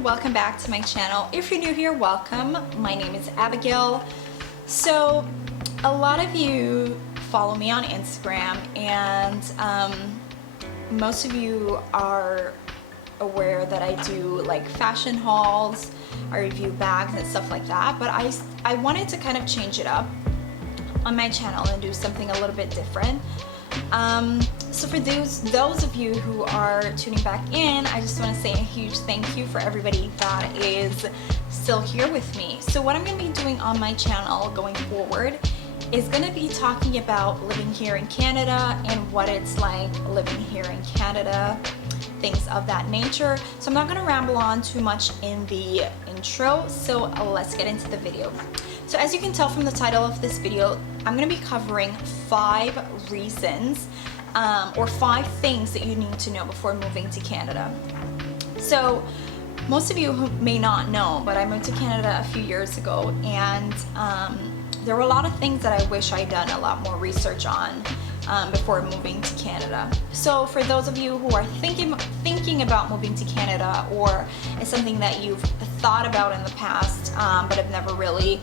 everyone, welcome back to my channel. If you're new here, welcome. My name is Abigail. So a lot of you follow me on Instagram, and most of you are aware that I do like fashion hauls, I review bags and stuff like that, but I wanted to kind of change it up on my channel and do something a little bit different. So for those of you who are tuning back in, I just want to say a huge thank you for everybody that is still here with me. So what I'm going to be doing on my channel going forward is going to be talking about living here in Canada and what it's like living here in Canada, things of that nature. So I'm not going to ramble on too much in the intro, so let's get into the video. So as you can tell from the title of this video, I'm going to be covering 5 reasons or 5 things that you need to know before moving to Canada. So most of you who may not know, but I moved to Canada a few years ago, and there were a lot of things that I wish I'd done a lot more research on before moving to Canada. So for those of you who are thinking about moving to Canada, or it's something that you've thought about in the past but have never really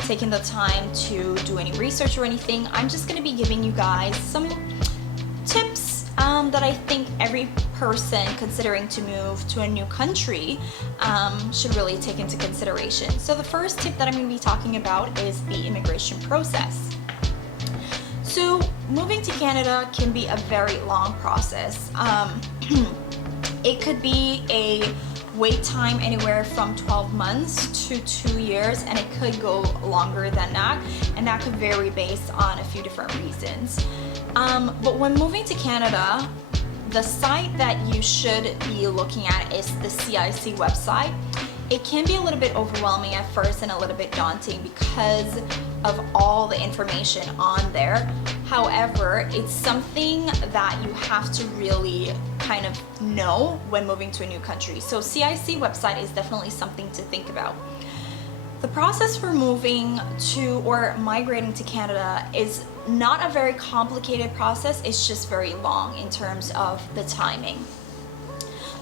taken the time to do any research or anything, I'm just going to be giving you guys some tips that I think every person considering to move to a new country should really take into consideration. So the first tip that I'm going to be talking about is the immigration process. So moving to Canada can be a very long process. It could be a wait time anywhere from 12 months to 2 years, and it could go longer than that, and that could vary based on a few different reasons. But when moving to Canada, the site that you should be looking at is the CIC website. It can be a little bit overwhelming at first and a little bit daunting because of all the information on there. However, it's something that you have to really kind of know when moving to a new country. So CIC website is definitely something to think about. The process for moving to or migrating to Canada is not a very complicated process, it's just very long in terms of the timing.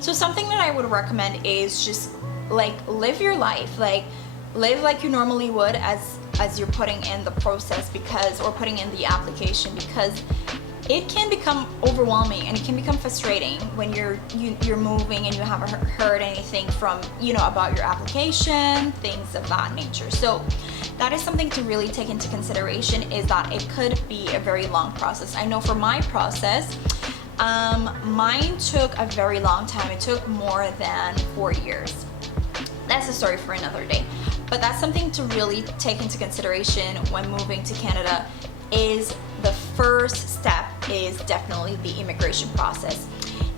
So something that I would recommend is just like live your life, like live like you normally would as you're putting in the process, or putting in the application, because it can become overwhelming and it can become frustrating when you're moving and you haven't heard anything from about your application, things of that nature. So that is something to really take into consideration, is that it could be a very long process. I know for my process, mine took a very long time. It took more than 4 years. That's a story for another day. But that's something to really take into consideration when moving to Canada. Is the first step is definitely the immigration process.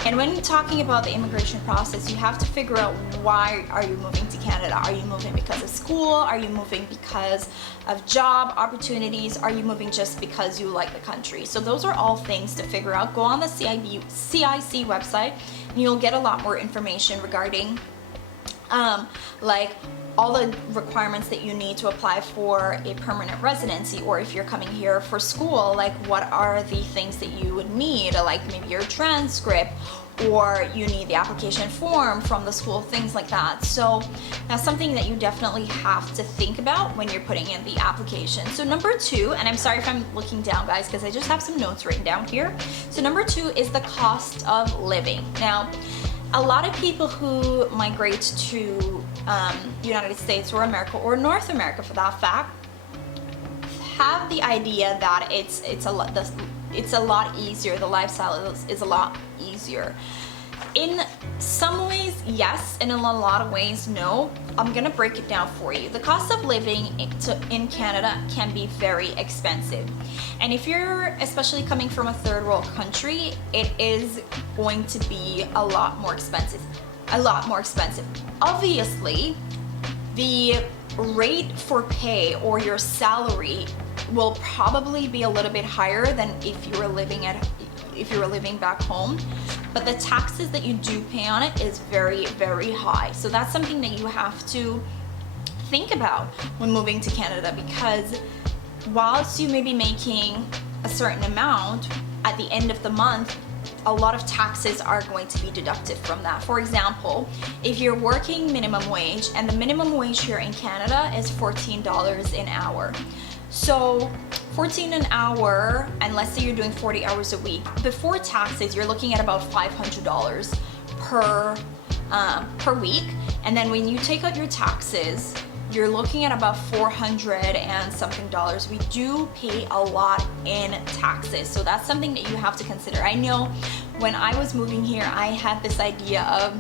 And when talking about the immigration process, you have to figure out, why are you moving to Canada? Are you moving because of school? Are you moving because of job opportunities? Are you moving just because you like the country? So those are all things to figure out. Go on the CIC website and you'll get a lot more information regarding like all the requirements that you need to apply for a permanent residency, or if you're coming here for school, like what are the things that you would need, like maybe your transcript, or you need the application form from the school, things like that. So that's something that you definitely have to think about when you're putting in the application. So number 2, and I'm sorry if I'm looking down, guys, because I just have some notes written down here. So number 2 is the cost of living. Now, a lot of people who migrate to United States or America, or North America for that fact, have the idea that it's a lot easier. The lifestyle is a lot easier. In some ways, yes, and in a lot of ways, no. I'm gonna break it down for you. The cost of living in Canada can be very expensive. And if you're especially coming from a third world country, it is going to be a lot more expensive. Obviously, the rate for pay or your salary will probably be a little bit higher than if you were living back home, but the taxes that you do pay on it is very, very high. So that's something that you have to think about when moving to Canada, because whilst you may be making a certain amount, at the end of the month a lot of taxes are going to be deducted from that. For example, if you're working minimum wage, and the minimum wage here in Canada is $14 an hour. So 14 an hour, and let's say you're doing 40 hours a week, before taxes, you're looking at about $500 per week. And then when you take out your taxes, you're looking at about 400 and something dollars. We do pay a lot in taxes, so that's something that you have to consider. I know when I was moving here, I had this idea of,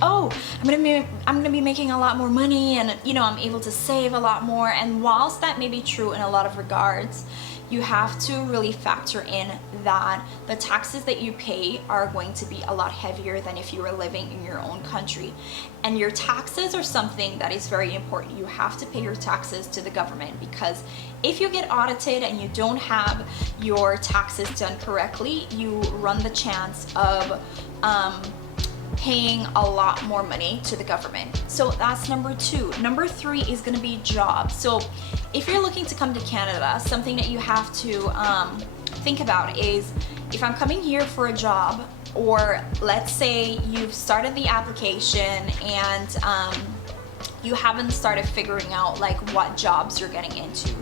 oh, I'm gonna be making a lot more money, and you know, I'm able to save a lot more. And whilst that may be true in a lot of regards, you have to really factor in that the taxes that you pay are going to be a lot heavier than if you were living in your own country. And your taxes are something that is very important. You have to pay your taxes to the government, because if you get audited and you don't have your taxes done correctly, you run the chance of paying a lot more money to the government. So that's number 2. Number 3 is going to be jobs. So if you're looking to come to Canada, something that you have to think about is, if I'm coming here for a job, or let's say you've started the application and you haven't started figuring out like what jobs you're getting into.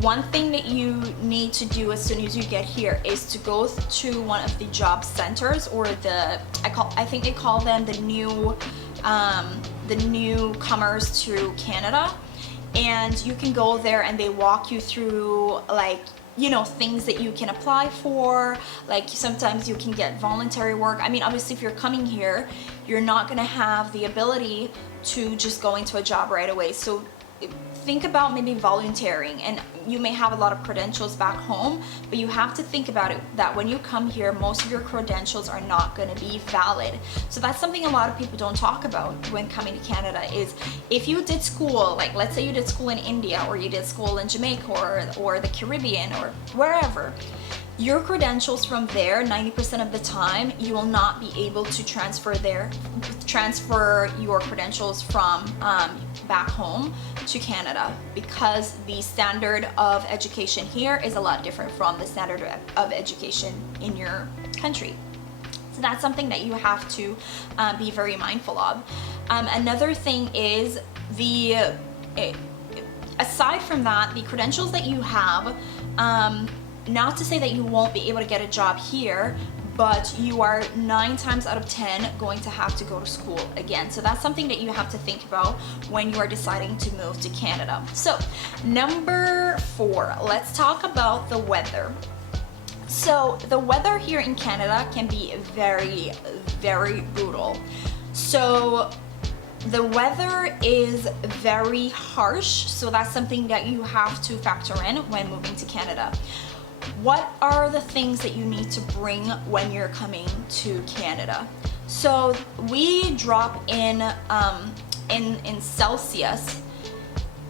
One thing that you need to do as soon as you get here is to go to one of the job centers, or I think they call them the newcomers to Canada, and you can go there and they walk you through, like, you know, things that you can apply for. Like, sometimes you can get voluntary work. I mean, obviously if you're coming here, you're not gonna have the ability to just go into a job right away. So think about maybe volunteering, and you may have a lot of credentials back home, but you have to think about it that when you come here, most of your credentials are not going to be valid. So that's something a lot of people don't talk about when coming to Canada, is if you did school, like let's say you did school in India, or you did school in Jamaica or the Caribbean or wherever, your credentials from there, 90% of the time, you will not be able to transfer your credentials from back home to Canada, because the standard of education here is a lot different from the standard of education in your country. So that's something that you have to be very mindful of. Another thing is aside from that, the credentials that you have, not to say that you won't be able to get a job here, but you are 9 times out of 10 going to have to go to school again. So that's something that you have to think about when you are deciding to move to Canada. So number 4, let's talk about the weather. So the weather here in Canada can be very, very brutal. So the weather is very harsh, so that's something that you have to factor in when moving to Canada. What are the things that you need to bring when you're coming to Canada? So we drop in Celsius,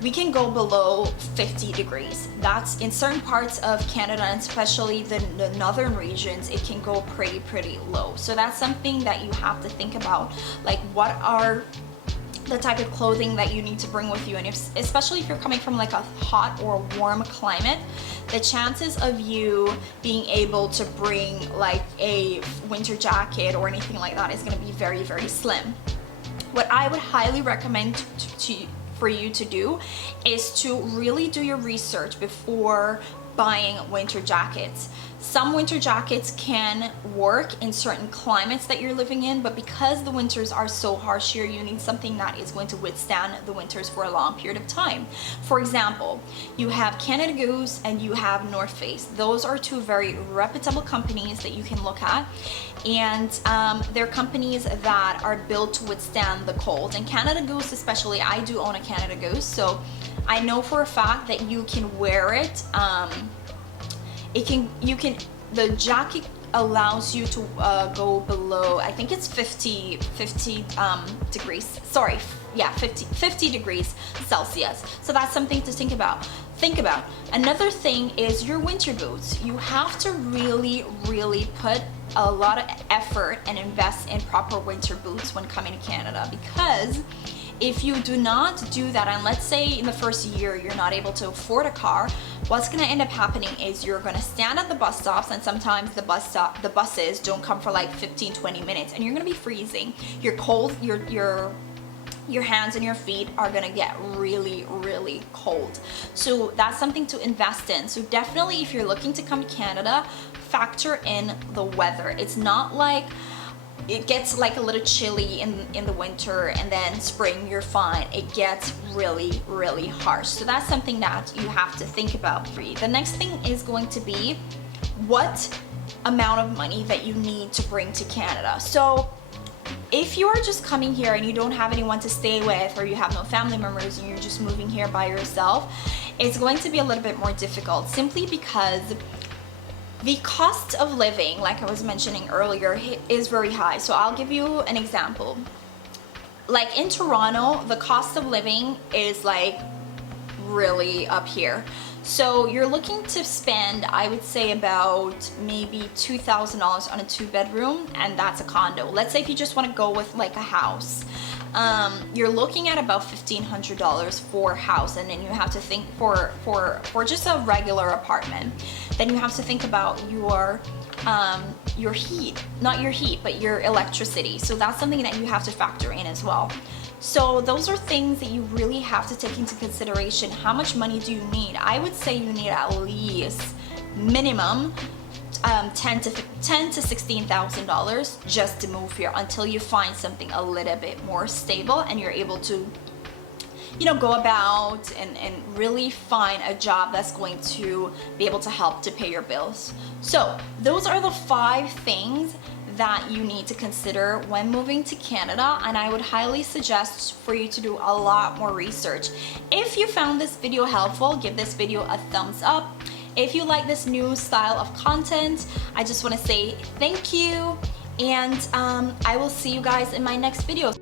we can go below 50 degrees. That's in certain parts of Canada, and especially the northern regions, it can go pretty low. So that's something that you have to think about, like what are the type of clothing that you need to bring with you. And especially if you're coming from like a hot or warm climate, the chances of you being able to bring like a winter jacket or anything like that is going to be very, very slim. What I would highly recommend for you to do is to really do your research before buying winter jackets. Some winter jackets can work in certain climates that you're living in, but because the winters are so harsh here, you need something that is going to withstand the winters for a long period of time. For example, you have Canada Goose and you have North Face. Those are 2 very reputable companies that you can look at, and they're companies that are built to withstand the cold. And Canada Goose especially, I do own a Canada Goose, so I know for a fact that you can wear it. The jacket allows you to go below, I think it's 50 degrees, sorry, yeah, 50 degrees Celsius. So that's something to think about. Another thing is your winter boots. You have to really put a lot of effort and invest in proper winter boots when coming to Canada, because If you do not do that, and let's say in the first year you're not able to afford a car, what's going to end up happening is you're going to stand at the bus stops, and sometimes the buses don't come for like 15-20 minutes, and you're going to be freezing. You're cold, your hands and your feet are gonna get really, really cold. So that's something to invest in. So definitely, if you're looking to come to Canada, factor in the weather. It's not like it gets like a little chilly in the winter, and then spring you're fine. It gets really, really harsh. So that's something that you have to think about. The next thing is going to be what amount of money that you need to bring to Canada. So if you're just coming here and you don't have anyone to stay with, or you have no family members and you're just moving here by yourself, it's going to be a little bit more difficult, simply because the cost of living, like I was mentioning earlier, is very high. So I'll give you an example. Like in Toronto, the cost of living is like really up here. So you're looking to spend, I would say, about maybe $2,000 on a 2-bedroom, and that's a condo. Let's say if you just want to go with like a house, you're looking at about $1,500 for a house, and then you have to think for just a regular apartment. Then you have to think about your heat, not your heat, but your electricity. So that's something that you have to factor in as well. So those are things that you really have to take into consideration. How much money do you need? I would say you need at least minimum $10,000 to $16,000 just to move here, until you find something a little bit more stable and you're able to, you know, go about and really find a job that's going to be able to help to pay your bills. So those are the 5 things that you need to consider when moving to Canada, and I would highly suggest for you to do a lot more research. If you found this video helpful, give this video a thumbs up. If you like this new style of content, I just want to say thank you, and I will see you guys in my next video.